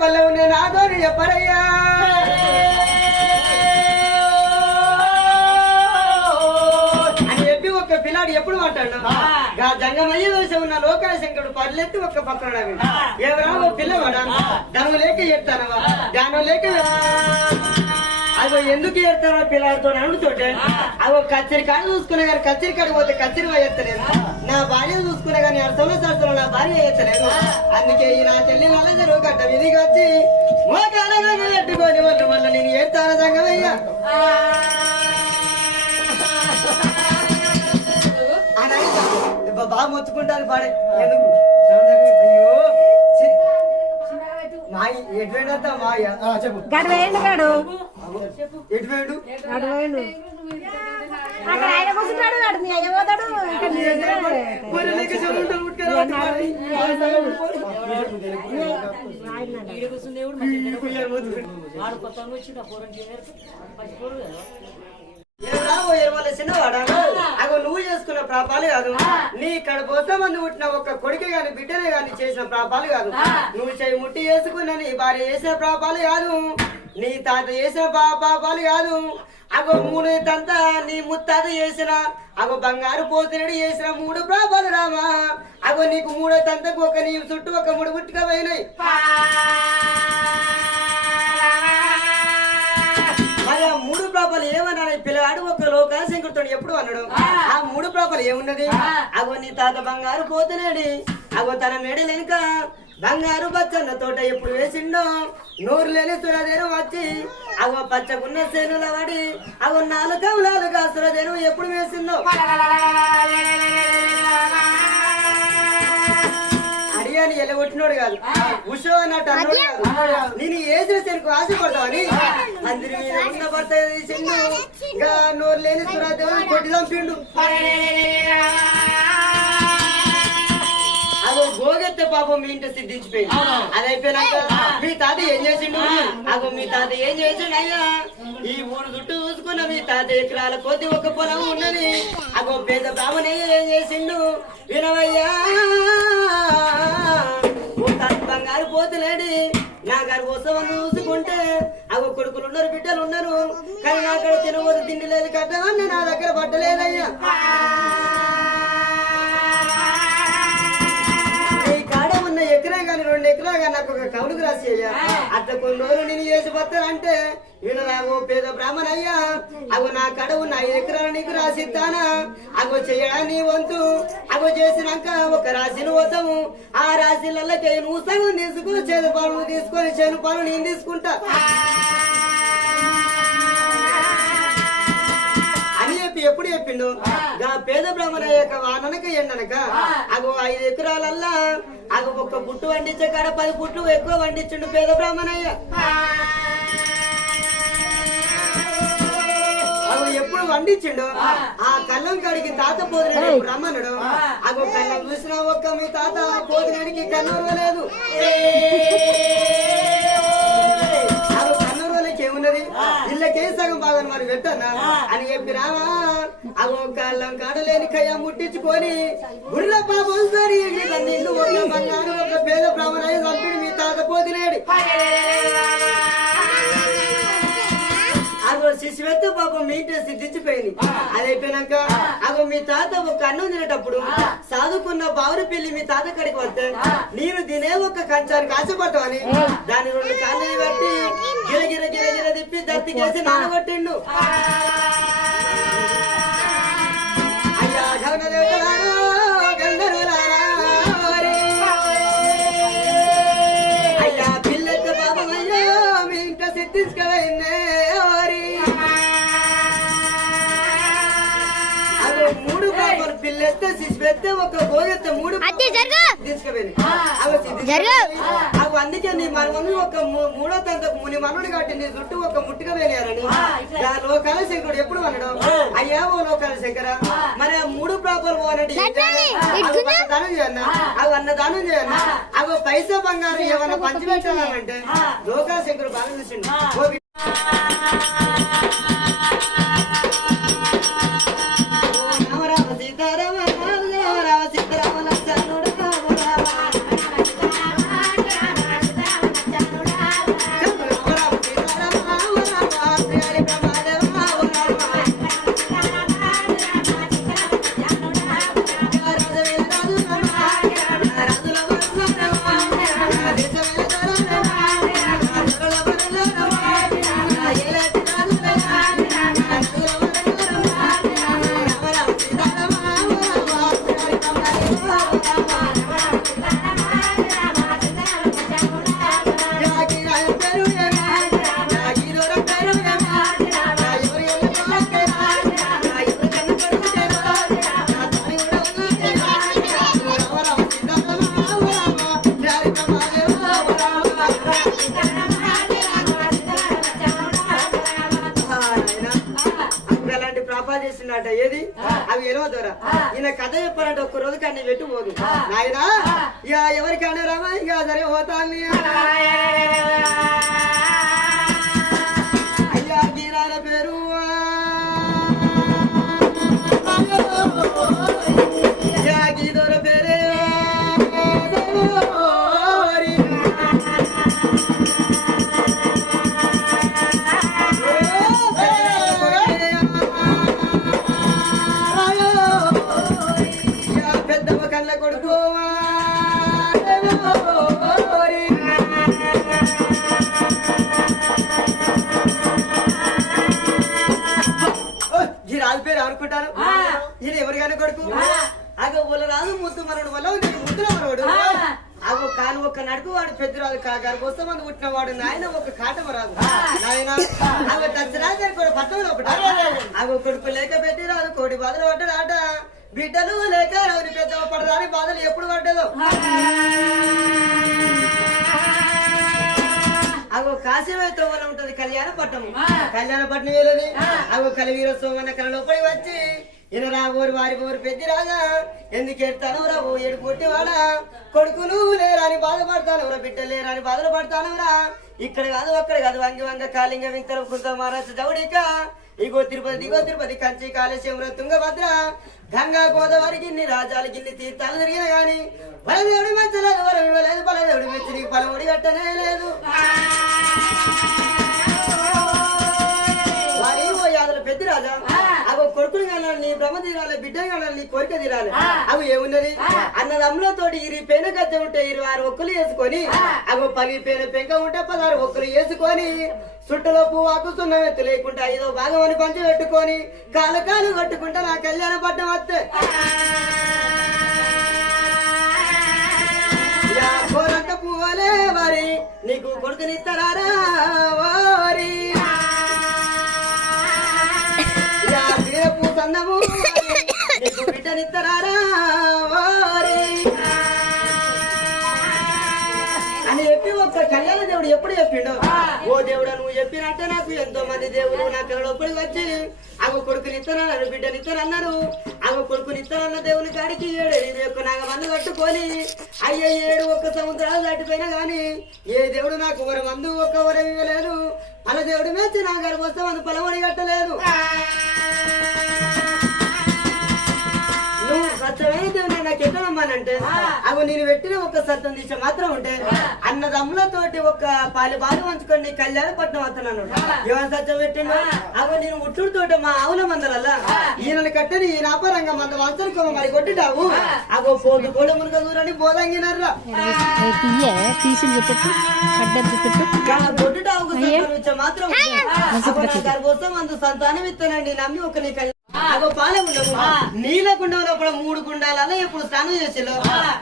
బల్లవు నేను ఆదోని చెప్పరయ్యా అని చెప్పి ఒక పిల్లాడు ఎప్పుడు మాట్లాడు జంగమయ్య వేసి ఉన్న లోకాల శంకరుడు పర్లెత్తి ఒక్క పక్కన ఎవరా ఓ పిల్లవాడా? ధనం లేక ఎడతానవా ధ్యానం లేక అదో ఎందుకు ఎడతానో పిల్లాడితో అడుగుతుంటే అదో కచ్చరి కాడ చూసుకునే కానీ కచ్చరి కాడ పోతే కచ్చరి వేయత్తలేదు నా భార్య చూసుకునే కానీ ఆరు సంవత్సరాలు నా భార్య వేయత్తలేదు అందుకే ఈ నా చెల్లి నల్లజరు గడ్డ విధికి వచ్చి మోకాలలో పెట్టుకొని వాళ్ళు వల్ల నేను ఏడతాను సంగమయ్యా. బాగా మొత్తుకుంటాను పాడే. ఎందుకు? అయ్యో. మాయ చెప్పు గడవేయండి గాడు. గడవేయండు. అక్కడ ఆయన కూర్చుంటాడు వాడు మీ అయ్య పోతాడు ఇక్కడ అగో నువ్వు చేసుకున్న పాపాలు కాదు నీ కడుపు మంది పుట్టిన ఒక్క కొడుకే గాని బిడ్డనే గాని చేసిన పాపాలు కాదు నువ్వు చేయి ముట్టి వేసుకున్న నీ భార్య చేసిన పాపాలు కాదు నీ తాత చేసిన పాపాలు కాదు. అగో మూడు తంత నీ ముత్తాత చేసిన. అగో బంగారు పోతినడి చేసిన మూడు పాపాలు రామా. అగో నీకు మూడో తంతకు ఒక నీ చుట్టూ ఒక మూడు గుట్టుగా పోయినాయి. ఆ మూడు ప్రాపాలు ఏమన్నాడు? పిల్లగాడు ఒక ఎప్పుడు అన్నాడు? ఆ. మూడు ప్రాపాలు ఏమున్నది? అగో నీ తాత బంగారు పోతున్నాడు అగో తన మెడలెనుక బంగారు బచ్చన్న తోట ఎప్పుడు వేసిండో? నూరు లేని సురదేను వచ్చి అగో పచ్చకున్న సేనుల పడి అగో నాలుగు కవులాలుగా సురదేను ఎప్పుడు వేసిందో? అడిగాని ఎలగొట్టినోడు కాదు. ఉషో అన్నట్టు అన్నోడు నేను వేసిన సెరుకు ఆశపడతావని అందరి మీద భర్త తీసిండు ఇంకా నోరు లేని సురాదేవుని కొట్టి చంపిండు. అదో గోగెత్తే పాపం మీ ఇంట సిద్ధించిపోయింది. అది అయిపోయినాక మీ తాత ఏం చేసిండు? అగో మీ తాత ఏం చేసిండు అయ్యా? ఈ ఊరు చుట్టూ చూసుకున్న మీ తాత ఎకరాల కొద్ది ఒక పొలం ఉన్నది. అగో పేద బ్రాహ్మణయ్య ఏం చేసిండు? వినవయ్యా. బంగారు పోతులేడి. నా గారి ఉత్సవం చూసుకుంటే అగో కొడుకులు ఉన్నారు బిడ్డలు ఉన్నారు. కానీ నా అక్కడ తినబోదు తిండి లేదు కట్టమని నా దగ్గర పట్టలేదయ్యా. ఎకరా నాకు ఒక కవుడుకు రాసి అయ్యా. అట్లా కొన్ని రోజులు నేను చేసి పోతానంటే వీడు నాకు పేద బ్రాహ్మణ అయ్యా అగో నా కడ ఉన్న ఐదు ఎకరాలు నీకు రాసిస్తానా అగో చేయడా నీ వంతు అగో చేసినాక ఒక రాశిని పోతాము ఆ రాశిలకి నువ్వు సగం తీసుకో చేదు పాలు తీసుకొని చేను పాలు నేను తీసుకుంటా. చెప్పి ఎప్పుడు చెప్పిండు? గా పేద బ్రాహ్మణ యొక్క వాననక ఎండనక. అగో ఐదు ఎకరాలల్లా అగో ఒక్క పుట్టు వండించే కాడ పది పుట్లు ఎక్కువ వండించిండు పేద బ్రాహ్మణయ్య. అగో ఎప్పుడు వండించిండు? ఆ. కళ్ళం కాడికి తాత పోదినాడు రమ్మన్నాడు అగో కళ్ళం చూసిన ఒక్క మీ తాత పోదినాడికి కన్ను ఇళ్ళకే సగం మరి పెట్టన్నా అని చెప్పి రావా. అగో కళ్ళం కాడలేని కయ్య ముట్టించుకొని గుడిల పాపం సరి నీళ్ళు ఒక బంగారు ఒక పేద బ్రాహ్మణ చంపిడి మీ తాత పోతినేడు. శిశువెత్త పాపం మీ ఇంటి సిద్ధించిపోయింది. అది అయిపోయినాక అగో మీ తాత ఒక అన్నం తినేటప్పుడు సాదుకున్న బావురి పెళ్ళి మీ తాత కడికి వస్తే నేను తినే ఒక కంచానికి ఆశపడతావని దాని రెండు కాళ్ళు పెట్టి గిర గిర గిర గిర తిప్పి దత్తికేసి నానబట్టిండు శిశువెత్త ఒక గోయెత్త మూడు తీసుకుపోయింది. అవి అందుకే నీ మనవని ఒక మూడో తంతకు ముని మనవుడు కాబట్టి నీ చుట్టూ ఒక ముట్టుగా వేయాలని ఆ లోకాల శంకరుడు ఎప్పుడు అన్నాడు అయ్యా ఓ లోకాల శంకర. మరి ఆ మూడు ప్రాపలు పోనండి దానం చేయన్నా అవి అన్న దానం చేయన్నా? అవి పైసా బంగారు ఏమన్నా పంచిపెట్టాలంటే లోకాల శంకరుడు బాగా చూసిండు. ఈయన కథ చెప్పాలంటే ఒక్క రోజు కానీ పెట్టుకోదు నాయనా ఇక ఎవరికైనా రామా ఇక సరే పోతాను పెద్ద రాదు కాగారు కోసం మంది పుట్టిన వాడు నాయన ఒక కాటమ రాదు నాయన అగో దర్శనాలు కూడా పట్టణం ఒకటి. కొడుకు లేక పెట్టి రాదు కోడి బాధలు పడ్డాడు ఆట బిడ్డలు లేక రావుని పెద్ద పడరాని బాధలు ఎప్పుడు పడ్డదో. అగో కాశీమైతే వల్ల ఉంటది కళ్యాణ పట్టము కళ్యాణ పట్టణం వెళ్ళది అగో కలివీర సోమన్న కళ లోపలి వచ్చి ఈయన రాబోరు వారి బోరు పెద్ద రాగా ఎందుకు ఎడతాను రా ఓ ఏడు కొట్టివాడా కొడుకులు లేరని బాధపడతాను రా బిడ్డ లేరని బాధలు పడతాను రా ఇక్కడ కాదు అక్కడ కాదు వంగి వంగ కాలింగ వింతల కృత మహారాష్ట్ర జవుడిక ఇగో తిరుపతి దిగో తిరుపతి కంచి కాళేశ్వరం తుంగభద్ర. గంగా గోదావరి గిన్ని రాజాలు గిన్ని తీర్థాలు తిరిగిన గాని బలదేవుడి మెచ్చలేదు వరం ఇవ్వలేదు బలదేవుడి మెచ్చి నీకు బలముడి కట్టనే లేదు. వారి ఓ యాదల పెద్ద రాజా. కానాలి నీ బ్రహ్మ తీరాలి బిడ్డ కానాలి నీ కోరిక తీరాలి. అవి ఏమున్నది? అన్నదమ్ములతోటి ఇరి పేన గద్దె ఉంటే ఇరు ఆరు ఒక్కలు వేసుకొని అవి పది పేన పెంక ఉంటే పదహారు ఒక్కలు వేసుకొని చుట్టలో పువ్వు ఆకుస్తున్న ఎత్తు లేకుండా ఐదో భాగం అని పంచి పెట్టుకొని కాలు కాలు కట్టుకుంటే నా కళ్యాణ పట్టం వస్తే. వారి అని చెప్పి ఒక్క కళ్యాణ దేవుడు ఎప్పుడు చెప్పిండు. ఓ దేవుడా నువ్వు చెప్పినట్టే నాకు ఎంతో మంది దేవుడు నా పిల్లలొప్పటికి వచ్చి అగో కొడుకుని ఇస్తానన్నారు బిడ్డని ఇస్తానన్నారు అగో కొడుకుని ఇస్తానన్న దేవుని కాడికి ఏడు ఎనిమిది ఒక్క నాగ మందు కట్టుకొని అయ్యో ఏడు ఒక్క సముద్రాలు దాటిపోయినా గాని ఏ దేవుడు నాకు ఒక మందు ఒక్క వరం ఇవ్వలేదు. అలా దేవుడు మెచ్చి నా గారు వస్తే మంది పొలమని కట్టలేదు నువ్వు సత్యమైన దేవుని నాకు ఎట్లా నమ్మానంటే అవి నేను పెట్టిన ఒక సత్యం దిశ మాత్రం ఉంటే అన్నదమ్ములతోటి ఒక పాలి బాగా వంచుకొని నీ కళ్యాణ పట్నం వస్తున్నాను ఎవరు సత్యం పెట్టిండు? అవి నేను ఉట్టుడితోటి మా ఆవుల మందలల్లా ఈయనని కట్టని ఈ నాపరంగా మంద వంచనుకో మరి కొట్టిటావు అగో పోటు కూడా మునుక దూరని ఇచ్చే మాత్రం ఉంటే, అగో నా గారి కోసం అందు సంతానం ఇస్తానండి నమ్మి ఒక నీ ఉండవు నీళ్ళ కుండ మూడు కుండాలలో ఇప్పుడు స్నానం చేసిలో?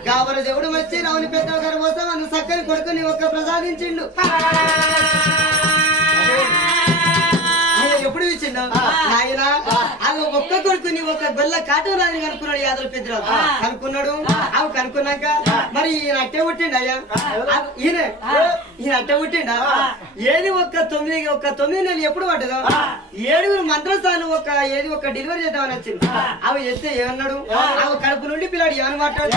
గాబర దేవుడు వచ్చి రావుని పెద్ద గారి కోసం అందు చక్కని కొడుకుని ఒక్క ప్రసాదించిండు. ఎప్పుడు ఇచ్చిండు? నాయన? అవి ఒక్క కొడుకుని ఒక బెల్ల కాటం రాని కనుక్కున్నాడు యాదవ పెద్దరావు. కనుక్కున్నాడు? అవి కనుక్కున్నాక మరి ఈయన అట్టే పుట్టిండు అయ్యా? ఈయన? ఈయన అట్టే పుట్టిండా? ఏది ఒక్క తొమ్మిది ఒక్క తొమ్మిది నెలలు ఎప్పుడు పడ్డదో? ఏడుగురు మంత్రస్థానం ఒక ఏది ఒక డెలివరీ చేద్దామని వచ్చింది. అవి చేస్తే ఏమన్నాడు? అవి కడుపు నుండి పిల్లాడు ఏమని మాట్లాడు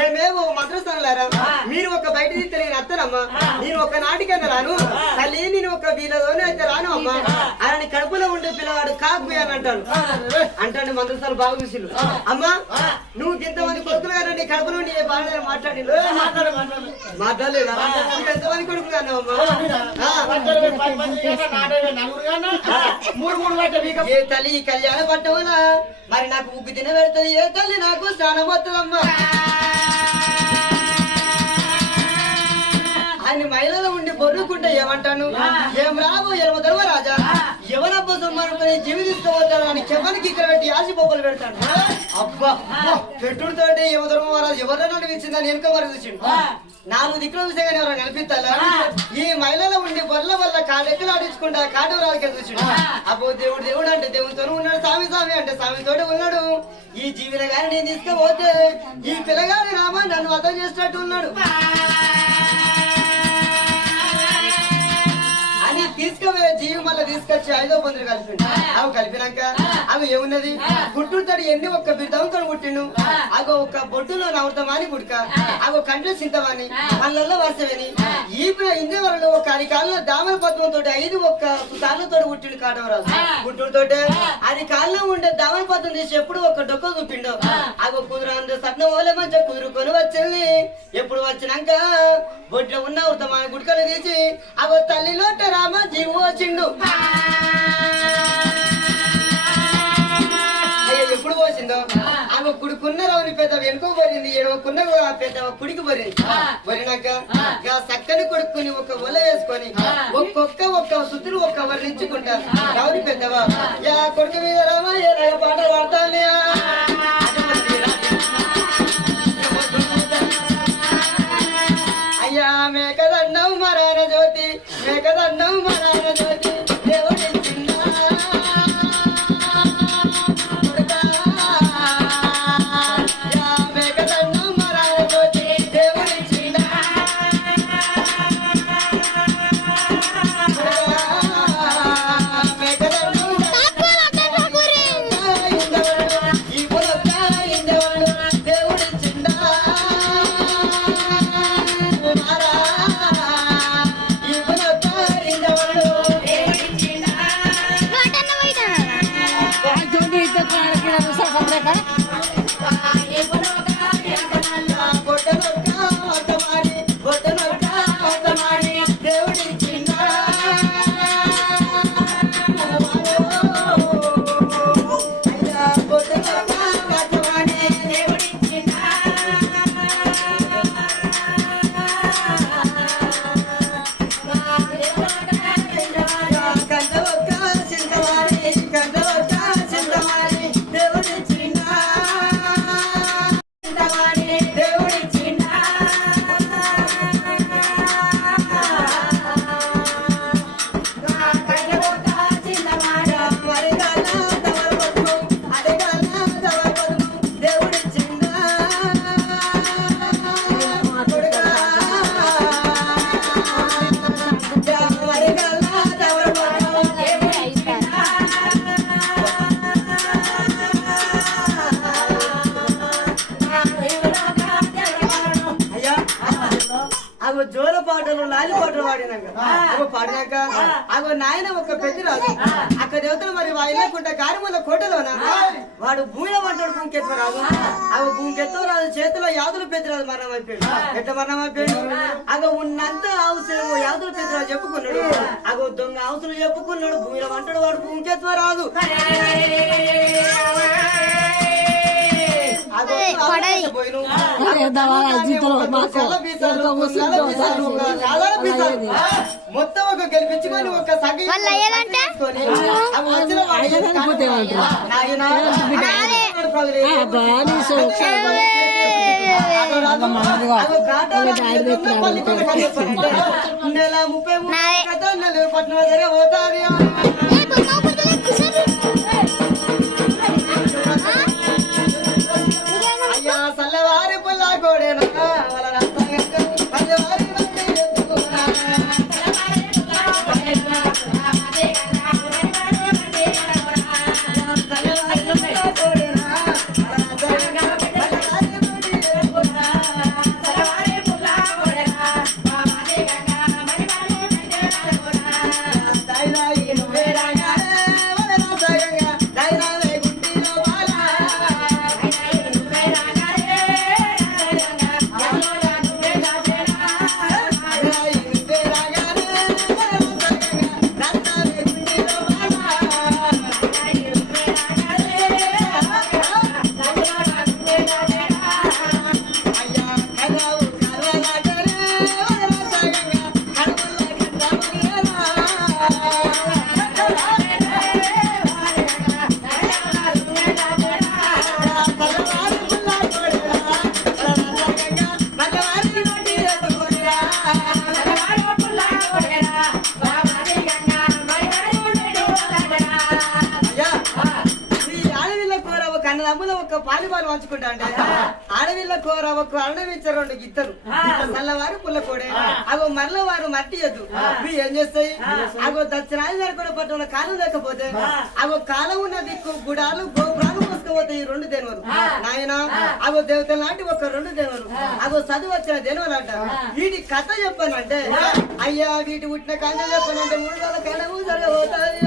ఏమేమో మంత్రస్థానం లేరా మీరు ఒక బయట తీస్తే నేను అత్తనమ్మా. నేను ఒక నాటికన్నా రాను. తల్లి నేను ఒక వీళ్ళలోనే అయితే రాను అమ్మా. ఆయన కడుపులో ఉండే పిల్లవాడు కాకు అని అంటాను అంటాడు మంత్రస్థానం బాగా చూసిళ్ళు అమ్మా నువ్వు ఇంతమంది కొడుకులు గారు నీ కడుపు నుండి బాగా మాట్లాడి మాట్లాడలేదా? ఎంతమంది కొడుకులు అన్నావమ్మా ఏ తల్లి కళ్యాణ పట్టవునా? మరి నాకు ఉగ్గు తిన పెడుతుంది. ఏ తల్లి నాకు స్నానం వస్తుందమ్మా? ఆయన మహిళలో ఉండి బొర్రుకుంటే ఏమంటాను? ఏం రాబో ఎలవ దొరవ రాజా? ఎవరబ్బ సొమ్మనుకుని జీవి తీసుకోవద్దాను అని చెవనికి ఇక్కడ పెట్టి ఆశ బొబ్బలు పెడతాడు. అబ్బా పెట్టుడితోటి ఏమ రాజు ఎవరైనా ఇచ్చిందని వెనుక వరకు చూసిండు? నాలుగు దిక్కుల విషయంగా ఎవరైనా కనిపిస్తారా ఈ మహిళలో ఉండి బొర్ల వల్ల కాడెక్కలు ఆడించుకుంటా కాటం రాజుకే చూసిండు. అబ్బో దేవుడు దేవుడు అంటే దేవునితోనే ఉన్నాడు స్వామి స్వామి అంటే స్వామితోనే ఉన్నాడు. ఈ జీవిన గాని నేను తీసుకుపోతే ఈ పిల్లగాడి రామా నన్ను అర్థం చేసినట్టు ఉన్నాడు. తీసుకుపోయే జీవి మళ్ళీ తీసుకొచ్చి ఐదో పొందులు కలిపి అవి కలిపినాక అవి ఏమున్నది? గుడ్డుతాడు ఎన్ని ఒక్క బిడ్డతో పుట్టిండు? అగో ఒక బొడ్డులో నవ్వుతామని గుడిక. అగో కంట్లో చింతమని మళ్ళల్లో వర్షమని ఈ ఇందే వాళ్ళు ఒక అది కాలంలో దామల పద్మంతో ఐదు ఒక్క కాళ్ళతో పుట్టిండు కాటవరాజు. గుడ్డుతోటే అది కాళ్ళలో ఉండే దామల పద్మం తీసి ఎప్పుడు ఒక డొక్క చూపిండు అగో కుదురు సత్నం ఓలే మంచిగా కుదురుకొని వచ్చింది. ఎప్పుడు వచ్చినాక బొడ్లో ఉన్న ఉత్తమ గుడికలు తీసి అగో తల్లిలో రామ జీవు వచ్చిండు. వెనుక పోరింది ఏడవకున్న ఆ పెద్ద కుడికి పోరింది పోరినాక ఆ సక్కని కొడుకుని ఒక ఒల వేసుకొని ఒక్కొక్క ఒక్క సుతులు ఒక్క వర్ణించుకుంటా రౌని పెద్దవా? యా కొడుకు మీద రామా ఏ పాట పాడతాను పాటలు లాలి పాటలు పాడినాక పాడినాక అగో నాయన ఒక పెద్ద రాజు. అక్కడ దేవతలు మరి వాయిలేకుండా కారిమల కోటలోన? వాడు భూమిలో పడ్డాడు భూమికెత్త రాదు అగో భూమికెత్త రాదు చేతిలో యాదులు పెద్ద రాదు మరణం అయిపోయాడు ఎట్లా మరణం అయిపోయాడు అగో ఉన్నంత అవసరం యాదులు పెద్ద రాజు చెప్పుకున్నాడు అగో దొంగ అవసరం చెప్పుకున్నాడు. భూమిలో పడ్డాడు వాడు భూమికెత్త రాదు ఎదురున్న పల్లి కొండ కనిపిస్తుంది. నెల ముప్పై మూడు పట్నం దగ్గర పోతాది పంచుకుంటా అంటే ఆడవిల్ల కూర ఒక్క అరణమించ రెండు గిత్తలు. నల్లవారు పుల్లకోడే. అగో మరల వారు మట్టి ఎద్దు. ఇవి ఏం చేస్తాయి? అగో గారు కూడా పట్టణ కాలం లేకపోతే అగో కాలం ఉన్న దిక్కు గుడాలు గోపురాలు మోసుకుపోతాయి ఈ రెండు దేనువలు నాయన అగో దేవతల లాంటి ఒక రెండు దేనువలు అగో చదువు వచ్చిన దేనువలు అంట. వీటి కథ చెప్పానంటే అయ్యా వీటి పుట్టిన కాంచె చెప్పానంటే మూడు వేల కడవు జరగబోతాయి